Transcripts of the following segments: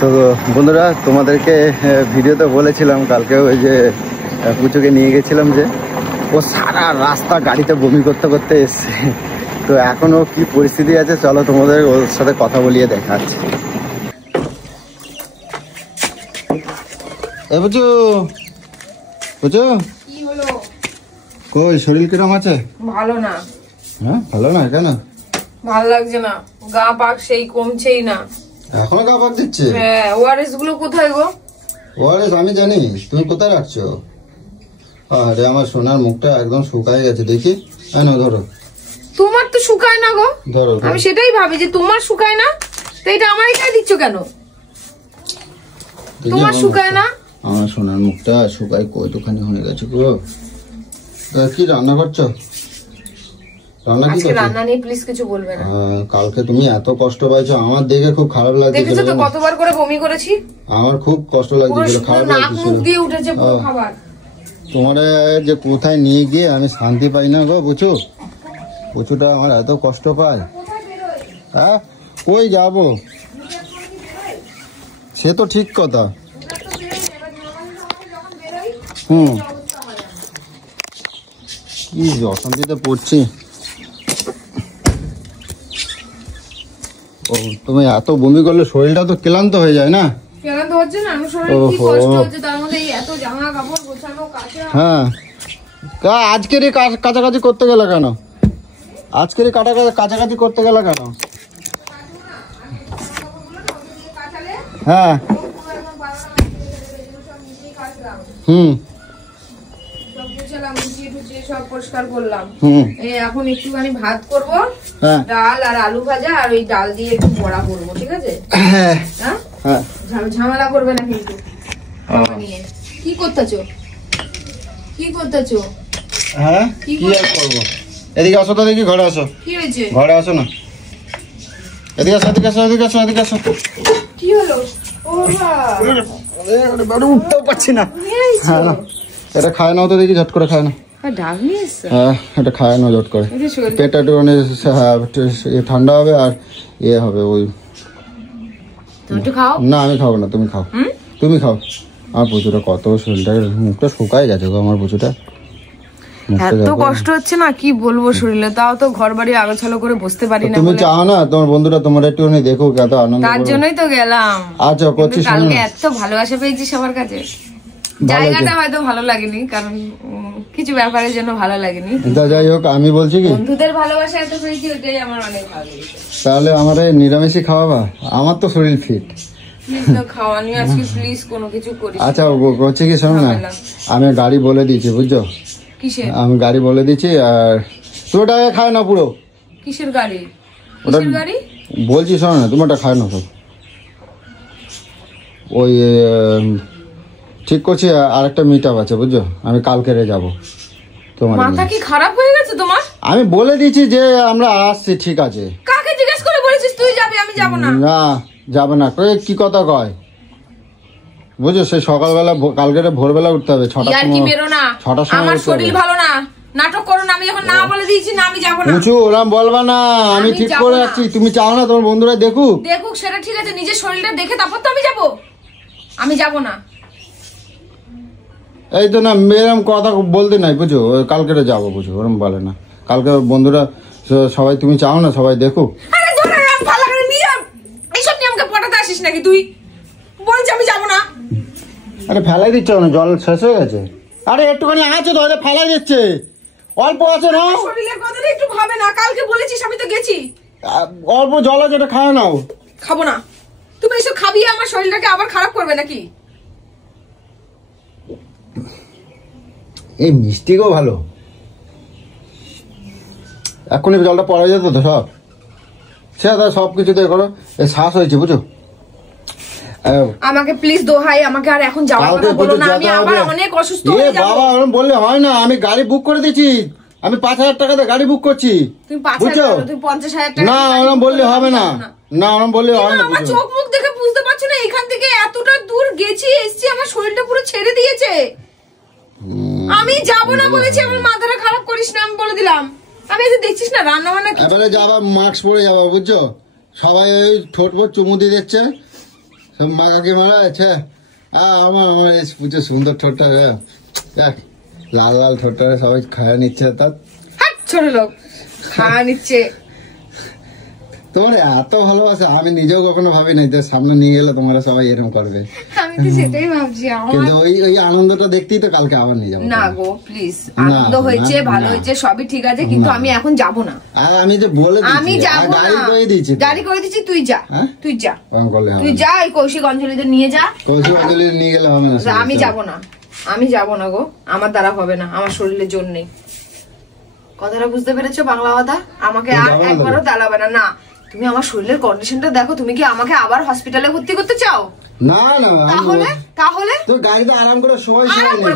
তো বন্ধুরা, তোমাদেরকে ভিডিওতে বলেছিলাম কালকে ওই যে পুচুকে নিয়ে গেছিলাম, যে ও সারা রাস্তা গাড়িতে বমি করতে করতে এসছে। তো এখন ও কি পরিস্থিতি আছে, চলো তোমাদের ওর সাথে কথা বলিয়ে দেখাচ্ছি। পুচু, পুচু, কি হলো? কই শরীর কিরম আছে? ভালো না। হ্যাঁ, ভালো না কেন? ভালো লাগছে না, গা পাক সেই কমছেই না। এখনো গা পাক দিচ্ছে? হ্যাঁ। ওআরএস গুলো কোথায় গো? ওআরএস আমি জানি, তুমি কোথায় রাখছো? আরে আমার সোনার মুখটা একদম শুকায় গেছে, দেখি। না ধরো। তোমার তো শুকায় না গো। ধরো। আমি সেটাই ভাবি যে তোমার শুকায় না, তো এটা আমারই গায়ে দিচ্ছ কেন? তোমার শুকায় না? আমার সোনার মুখটা শুকায় কতখানি হয়ে গেছে গো। কি রান্না করছো? রান্না নিয়ে প্লিজ কিছু বলবে না। কালকে তুমি এত কষ্ট পাইছো, আমার দেখে খুব খারাপ লাগছে। দেখেছো তো কতবার করে বমি করেছি। আমার খুব কষ্ট লাগছিল, খারাপ লাগছিল। নাক মুখ দিয়ে উঠেছে পুরো খাবার। তোমারে যে কোথায় নিয়ে গিয়ে আমি শান্তি পাই না গো, বুঝছো? পুচুটা আমার এত কষ্ট পায়। হ্যাঁ, কই যাবো? সে তো ঠিক কথা। কি অশান্তিতে পড়ছি। ও, তুমি এত বমি করলে শরীরটা তো ক্লান্ত হয়ে যায় না? ক্লান্ত হচ্ছে না, আমি শরীরে কি কষ্ট হচ্ছে, তার মধ্যে এত জামা কাপড় গোছানো কাচা। হ্যাঁ, আজকেরই কাছাকাছি করতে গেলে কেন? আজকেরই কাছাকাছি করতে গেলে কেন? হ্যাঁ। সব পরিষ্কার করলাম। এখন একটুখানি ভাত করবো, ডাল আর আলু ভাজা, আর ওই ডাল দিয়ে একটু বড়া করবো, ঠিক আছে? হ্যাঁ, ঝামেলা করবে না কিন্তু। কি করতেছো? কি করতেছো? হ্যাঁ, কি আর করবো? এদিকে আসো তো, দেখি ঘরে আসো। কি হয়েছে? ঘরে আসো না, এদিকে আসো, এদিকে আসো, এদিকে আসো, এদিকে আসো। কি হলো? উঠতেও পারছি না। হ্যাঁ, এটা খায় নাও তো দেখি, ঝট করে খায় না। হ্যাঁ, এটা খায় না ঝট করে। পেটটা একটু ঠান্ডা হবে আর ইয়ে হবে। ওই না, আমি খাবো না, তুমি খাও, তুমি খাও। আমার প্রচুরটা কত শরীরটা, মুখটা শুকায় গেছে গো আমার প্রচুরটা। এত কষ্ট হচ্ছে না, কি বলবো শরীরে। তাও তো ঘর বাড়ি আগোছালো করে বসতে পারি না। তুমি চাও না তোমার বন্ধুরা তোমার একটু দেখুক, এত আনন্দ। তার জন্যই তো গেলাম। আচ্ছা, করছি। কালকে এত ভালোবাসা পেয়েছি সবার কাছে। জায়গাটা হয়তো ভালো লাগেনি, কারণ কিছু ব্যাপারের জন্য ভালো লাগেনি। যাই হোক, আমি বলছি কি, বন্ধুদের ভালোবাসা এত পেয়েছি, ওটাই আমার অনেক ভালো লেগেছে। তাহলে আমার নিরামিষই খাওয়াবা? আমার তো শরীর ফিট। খাওয়ানি আজকে প্লিজ কোনো কিছু করিস। আচ্ছা, করছি কি শোনো না, আমি গাড়ি বলে দিয়েছি, বুঝছো? কিসের? আমি গাড়ি বলে দিচ্ছি, আর পুরোটা খায় না পুরো। কিসের গাড়ি? কিসের গাড়ি বলছি শোনো না, তুমি ওটা খায় না সব। ওই ঠিক করছি, আরেকটা মিট আপ আছে, বুঝছো? আমি কালকে যাবো। তোমার মাথা কি খারাপ হয়ে গেছে তোমার? আমি বলে দিচ্ছি যে আমরা আসছি, ঠিক আছে? কাকে জিজ্ঞেস করে বলেছিস তুই যাবি? আমি যাবো না। না, যাবে না। কি কথা কয়, বুঝছো? সেই সকালবেলা কালকে ভোরবেলা উঠতে হবে, 6টার সময়। আমার শরীর ভালো না, নাটক করো না। আমি যখন না বলে দিয়েছি না, আমি যাবো না। কিছু ওরম বলবা না, আমি ঠিক করে যাচ্ছি। তুমি চাও না তোমার বন্ধুরা দেখুক? দেখুক, সেটা ঠিক আছে, নিজের শরীরটা দেখে তারপর তো আমি যাবো। আমি যাবো না। এই তো না, এরম কথা বলতে নাই, বুঝো? কালকে যাবো, বুঝো? ওরম বলে না। কালকে বন্ধুরা সবাই, তুমি চাও না সবাই দেখুক? এইসব নিয়ে আমাকে পটাতে আসিস নাকি তুই? বলছি আমি যাবো না। আরে ফেলাই দিচ্ছ না, জল শেষ হয়ে গেছে। আরে একটুখানি আছে তো, ফেলাই দিচ্ছে, অল্প আছে না। শরীরের কথাটা একটু ভাবে না। কালকে বলেছিস, আমি তো গেছি। অল্প জল আছে, এটা খায় নাও। খাবো না। তুমি এসব খাবিয়ে আমার শরীরটাকে আবার খারাপ করবে নাকি? এই মিষ্টি গো ভালো, এখনই জলটা পড়া যেত তো সব। সে সবকিছু দিয়ে করো, এই শ্বাস হয়েছে, বুঝো? আমাকে প্লিজ দোহাই, আমাকে আর এখন যাওয়ার কথা বলো না। আমি আবার অনেক অসুস্থ হয়ে যাব। বাবা, ওরকম বললে হয় না। আমি গাড়ি বুক করে দিয়েছি, আমি 5,000 টাকাতে গাড়ি বুক করছি। তুমি 5,000, তুমি 50,000 টাকা। না, ওরকম বললে হবে না। না, ওরকম বললে হয় না। আমার চোখ মুখ দেখে বুঝতে পারছো না, এখান থেকে এতটা দূর গেছি, এসেছি, আমার শরীরটা পুরো ছেড়ে দিয়েছে। আমি যাবো না বলেছি। আমার মাথাটা খারাপ করিস না, আমি বলে দিলাম। আমি এসে দেখছিস না রান্না বান্না। এবারে যাবা, মাস্ক পরে যাবা, বুঝছো? সবাই ওই ঠোঁট চুমু দিয়ে দিচ্ছে, সব মা কাকিমারা আছে। আমার প্রচুর সুন্দর ঠোঁটটা, লাল লাল ঠোঁটটা সবাই খাওয়া নিচ্ছে। তার ছোট লোক খাওয়া নিচ্ছে। তোমার এত ভালোবাসা আমি নিজেও কখনো ভাবি নাই যে সামনে নিয়ে গেলে তোমরা সবাই এরকম করবে। আমি তো সেটাই ভাবছি, কিন্তু ওই আনন্দটা দেখতেই তো কালকে আবার নিয়ে যাবো। না গো প্লিজ, আনন্দ হয়েছে, ভালো হয়েছে, সবই ঠিক আছে, কিন্তু আমি এখন যাব না। আমি যে বলে আমি যাব না, গাড়ি করে দিচ্ছি, তুই যা, তুই যা, তুই যা, এই কৌশিক অঞ্জলিদের নিয়ে যা। কৌশিক অঞ্জলি নিয়ে গেলে হবে না, আমি যাব না, আমি যাব না গো, আমার দ্বারা হবে না, আমার শরীরের জোর নেই। কথাটা বুঝতে পেরেছো বাংলা কথা? আমাকে আর একবারও দাঁড়াবে না। না, তুমি আমার শরীরের কন্ডিশনটা দেখো, তুমি কি আমাকে আবার হসপিটালে ভর্তি করতে চাও? না না, তাহলে তুই গাড়িতে আরাম করে শোয়।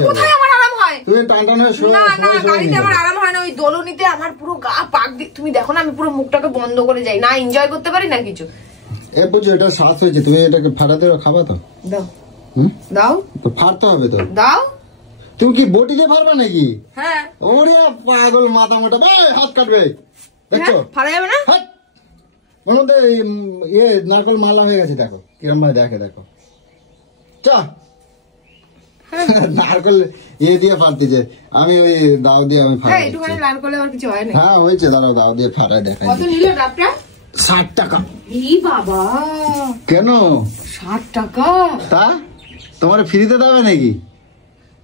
কোথায় আমার আরাম হয়? তুই টানটান হয়ে শোয়। না না, গাড়িতে আমার আরাম হয় না, ওই দোলনিতে আমার পুরো গা পাক দিয়ে, তুমি দেখো না আমি পুরো মুখটাকে বন্ধ করে যাই, না এনজয় করতে পারি না কিছু। এ বুঝছো, এটা শ্বাস হয়েছে, তুমি এটাকে ফাটাতে খাবা তো? দাও। দাও তো, ফাটতে হবে তো, দাও। তুমি কি বটি দিয়ে ফারবা নাকি? হ্যাঁ। ওরে পাগল মাথা মোটা, ভাই হাত কাটবে, দেখছো? ফাড়া যাবে না। মনে ইয়ে নারকল মালা হয়ে গেছে, দেখো কিরম ভাই দেখে, দেখো চা নারকল ইয়ে দিয়ে ফাটতেছে। আমি ওই দাও দিয়ে আমি ফাটাই। হ্যাঁ হয়েছে, দাঁড়াও দাও দিয়ে ফাটাই দেখাই। কত নিল ডাবটা? 60 টাকা। এই বাবা, কেন 60 টাকা? তা তোমার ফ্রিতে দেবে নাকি?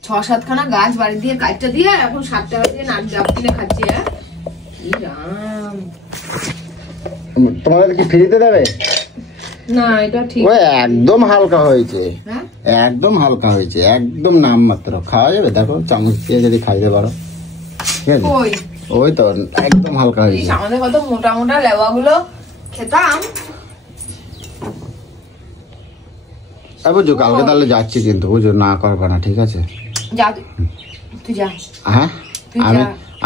6-7 খানা গাছ বাড়ি দিয়ে কাটটা দিয়ে এখন 60 টাকা দিয়ে ডাব কিনে খাচ্ছি। তোমাদের কি ফ্রিতে দেবে? না, এটা ঠিক। ওই একদম হালকা হয়েছে, একদম হালকা হয়েছে, একদম নাম মাত্র। খাওয়া যাবে, দেখো চামচ দিয়ে যদি খাইতে পারো। ওই তো একদম হালকা হয়েছে। আমাদের কত মোটা মোটা লেওয়া গুলো খেতাম। বুঝো কালকে তাহলে যাচ্ছি, কিন্তু বুঝো না করবা না, ঠিক আছে? তুই যা। হ্যাঁ,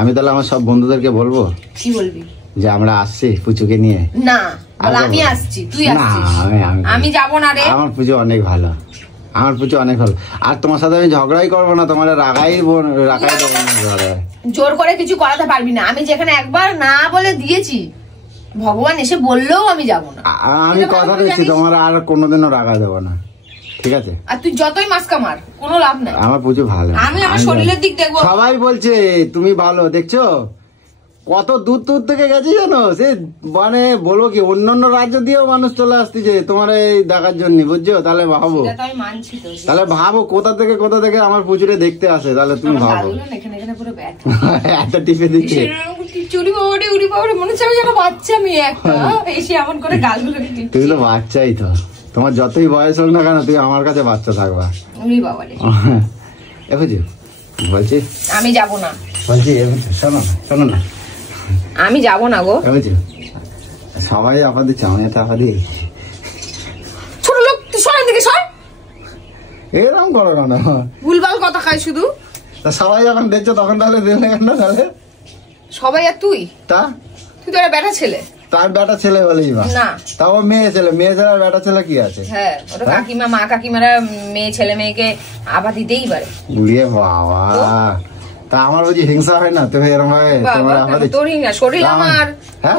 আমি তাহলে আমার সব বন্ধুদেরকে বলবো। কি বলবি? যে আমরা আসছি পুচুকে নিয়ে। না, আমি আসছি, তুই আসছিস। আমি যাবো না রে। আমার পুজো অনেক ভালো, আমার পুজো অনেক ভালো। আর তোমার সাথে আমি ঝগড়াই করবো না, তোমার রাগাই দেবো না। জোর করে কিছু করাতে পারবি না। আমি যেখানে একবার না বলে দিয়েছি, ভগবান এসে বললেও আমি যাবো না। আমি কথা দিচ্ছি, তোমার আর কোনোদিনও রাগা দেবো না, ঠিক আছে? আর তুই যতই মাস্কা মার, কোনো লাভ নাই। আমার পুজো ভালো, আমি আমার শরীরের দিক দেখবো। সবাই বলছে তুমি ভালো, দেখছো কত দূর দূর থেকে গেছি জানো? সে মানে বলবো কি, অন্যান্য রাজ্য দিয়েও মানুষ চলে আসতেছে তোমার এই দেখার জন্য, বুঝছো? তাহলে ভাবো, তাহলে ভাবো কোথা থেকে আমার পুজোরে দেখতে আসে। তাহলে তুমি ভাবো, এত টিপে দিচ্ছে। তুমি তো বাচ্চাই তো, তোমার যতই বয়স হোক না কেন, তুই আমার কাছে বাচ্চা থাকবা। বুঝছো বলছি, আমি যাবো না। বলছি শোনো শোনো না, আমি যাবো না গো। সবাই আপাদি চাউনিয়াতে আপাদি ছোট লোক, তুই সরাই থেকে সর। এরকম করো না, ভুলভাল কথা খাই শুধু। সবাই যখন দেখছো তখন তাহলে দিলে না, তাহলে সবাই আর তুই তা? তুই তো একটা বেটা ছেলে। তার বেটা ছেলে বলেই না, তাও মেয়ে ছেলে। মেয়ে ছাড়া বেটা ছেলে কি আছে? হ্যাঁ, ওটা কাকিমা, মা কাকিমারা মেয়ে ছেলে মেয়েকে আবার দিতেই পারে। বুড়িয়ে বাবা, তা আমার বুঝি হিংসা হয় না? তুমি এরকম ভাবে তোর হিংসা, শরীর আমার,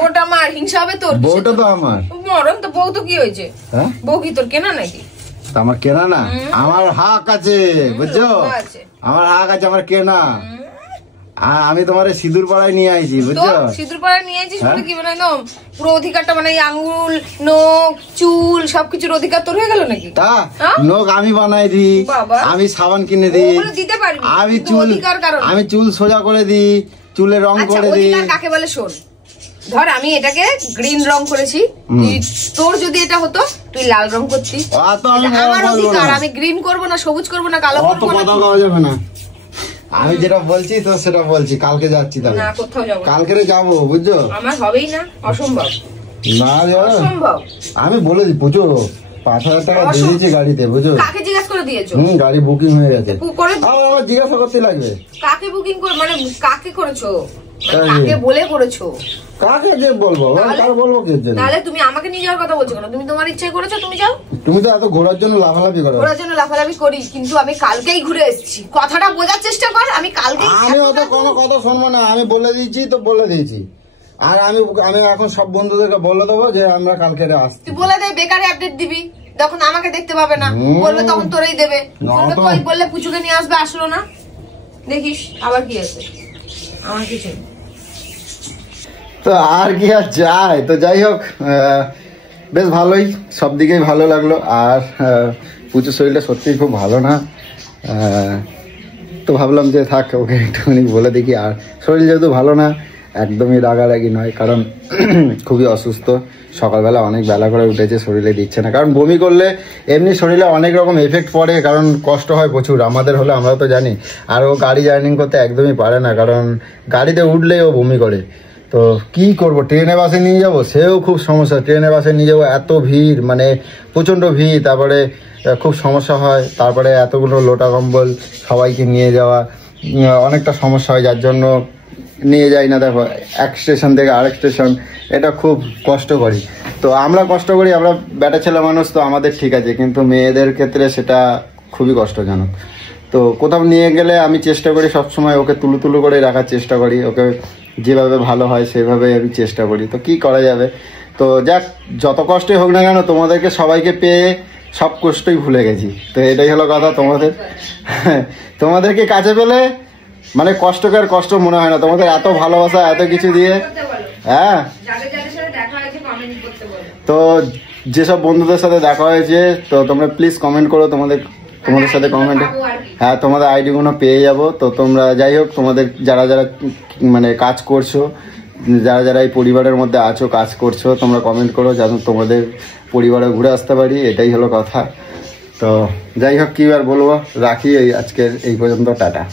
ওটা আমার হিংসা হবে তোর? বউটা তো আমার মরণ, তো বউ তো কি হয়েছে? বউ কি তোর কেনা নাকি? আমার কেনা না, আমার হাক আছে, বুঝছো? আমার হাক আছে, আমার কেনা। আর আমি তোমার সিঁদুর পাড়ায় নিয়ে আইছি, বুঝছো? সিঁদুর পাড়ায় নিয়ে আইছিস বলে কি মানে একদম পুরো অধিকারটা, মানে আঙ্গুল, নখ, চুল সবকিছুর অধিকার তোর হয়ে গেল নাকি? তা নখ আমি বানাই দিই, আমি সাবান কিনে দিই, দিতে পারবি। আমি চুল সোজা করে দিই, চুলে রং করে দিই। কাকে বলে শোন, ধর আমি এটাকে গ্রিন রং করেছি, তোর যদি এটা হতো তুই লাল রং করছিস। আমার অধিকার, আমি গ্রিন করবো না, সবুজ করবো না, কালো করবো না। আমি যেটা বলছি তো সেটা বলছি। কালকে যাচ্ছি, তাহলে না কোথাও যাবো, কালকে যাবো, বুঝছো? আমার হবেই না, অসম্ভব। না অসম্ভব, আমি বলে দিই, বুঝো 5,000 টাকা দিয়েছি গাড়িতে, বুঝো? কাকে জিজ্ঞাসা করে দিয়েছো? গাড়ি বুকিং হয়ে গেছে। আমার জিজ্ঞাসা করতে লাগবে, কাকে বুকিং করে, মানে কাকে করেছো, কাকে বলে করেছো? কাকে যে বলবো, কার বলবো কি? তাহলে তুমি আমাকে নিয়ে যাওয়ার কথা বলছো কেন? তুমি তোমার ইচ্ছায় করেছো, তুমি যাও। তুমি তো এত ঘোরার জন্য লাফালাফি করো। ঘোরার জন্য লাফালাফি করি, কিন্তু আমি কালকেই ঘুরে এসেছি। কথাটা বোঝার চেষ্টা কর, আমি কালকেই। আমি অত কোনো কথা শুনবো না, আমি বলে দিয়েছি তো, বলে দিয়েছি। আর আমি এখন সব বন্ধুদেরকে বলে দেবো যে আমরা কালকে আসছি। তুই বলে দে, বেকারে আপডেট দিবি। তখন আমাকে দেখতে পাবে না, বলবে তখন তোরেই দেবে, বললে পুচুকে নিয়ে আসবে, আসলো না, দেখিস আবার কি আছে, আমার কিছু তো আর কি আর যায়। তো যাই হোক, বেশ ভালোই, সব দিকেই ভালো লাগলো। আর পুচুর শরীরটা সত্যিই খুব ভালো না, তো ভাবলাম যে থাক ওকে একটুখানি বলে দেখি। আর শরীর যেহেতু ভালো না, একদমই রাগারাগি নয়, কারণ খুবই অসুস্থ, সকালবেলা অনেক বেলা করে উঠেছে, শরীরে দিচ্ছে না। কারণ বমি করলে এমনি শরীরে অনেক রকম এফেক্ট পড়ে, কারণ কষ্ট হয় প্রচুর, আমাদের হলে আমরা তো জানি। আর ও গাড়ি জার্নিং করতে একদমই পারে না, কারণ গাড়িতে উঠলেই ও বমি করে। তো কি করব, ট্রেনে বাসে নিয়ে যাব, সেও খুব সমস্যা, ট্রেনে বাসে নিয়ে যাবো, এত ভিড়, মানে প্রচণ্ড ভিড়, তারপরে খুব সমস্যা হয়, তারপরে এতগুলো লোটা কম্বল সবাইকে নিয়ে যাওয়া অনেকটা সমস্যা হয়, যার জন্য নিয়ে যাই না। দেখো এক স্টেশন থেকে আরেক স্টেশন, এটা খুব কষ্ট করি। তো আমরা কষ্ট করি, আমরা বেটা ছেলে মানুষ, তো আমাদের ঠিক আছে, কিন্তু মেয়েদের ক্ষেত্রে সেটা খুবই কষ্টজনক। তো কোথাও নিয়ে গেলে আমি চেষ্টা করি সবসময় ওকে তুলু তুলু করে রাখার চেষ্টা করি, ওকে যেভাবে ভালো হয় সেভাবে আমি চেষ্টা করি। তো কি করা যাবে, তো যাক, যত কষ্টই হোক না কেন, তোমাদেরকে সবাইকে পেয়ে সব কষ্টই ভুলে গেছি। তো এটাই হলো কথা, তোমাদেরকে কাছে পেলে মানে কষ্টকর কষ্ট মনে হয় না, তোমাদের এত ভালোবাসা, এত কিছু দিয়ে। হ্যাঁ, তো যেসব বন্ধুদের সাথে দেখা হয়েছে, তো তোমরা প্লিজ কমেন্ট করো, তোমাদের সাথে কমেন্ট, হ্যাঁ তোমাদের আইডিগুলো পেয়ে যাবো। তো তোমরা যাই হোক, তোমাদের যারা যারা মানে কাজ করছো, যারা যারা এই পরিবারের মধ্যে আছো, কাজ করছো, তোমরা কমেন্ট করো যেন তোমাদের পরিবারে ঘুরে আসতে পারি, এটাই হলো কথা। তো যাই হোক, কি আর বলবো, রাখি, এই আজকের এই পর্যন্ত, টাটা।